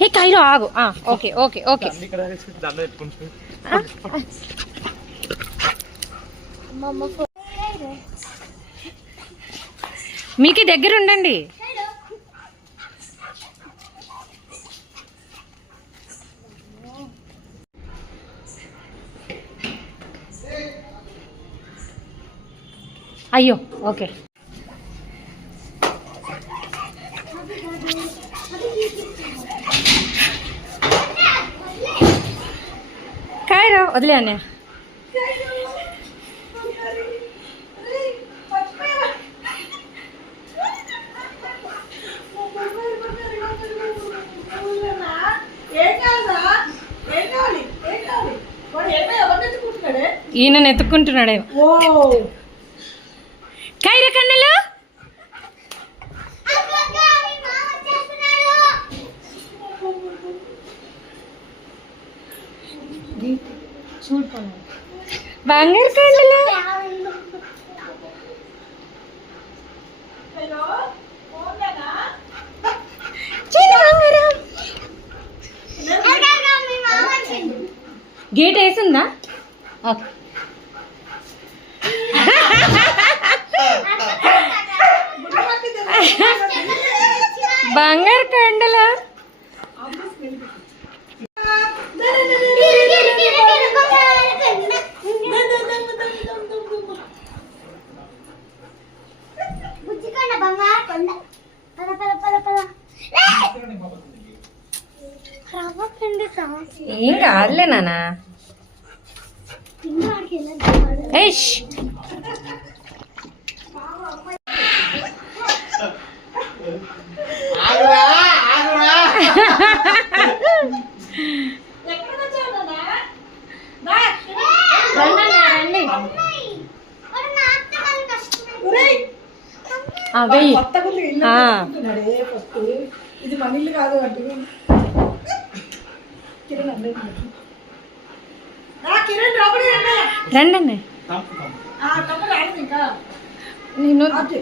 ఏ Cairo ఆగు. ఆ, okay okay okay. మీకు దగ్గర ఉండండి. అయ్యో ఓకే. కాయరా వదిలే అన్నయ్య. ఈయన ఎత్తుక్కుంటున్నాడే కైర కన్నెలు? బంగారు బంగారం గేట్ వేసిందా? ఓకే బంగారు కండలు ఏం కాదులే రండి. అవే ఇది మన ఇల్లు కాదు అంటే రండి అన్నయ్య ఆ తమ్ముడు ఆడదు ఇంకా నేను అదే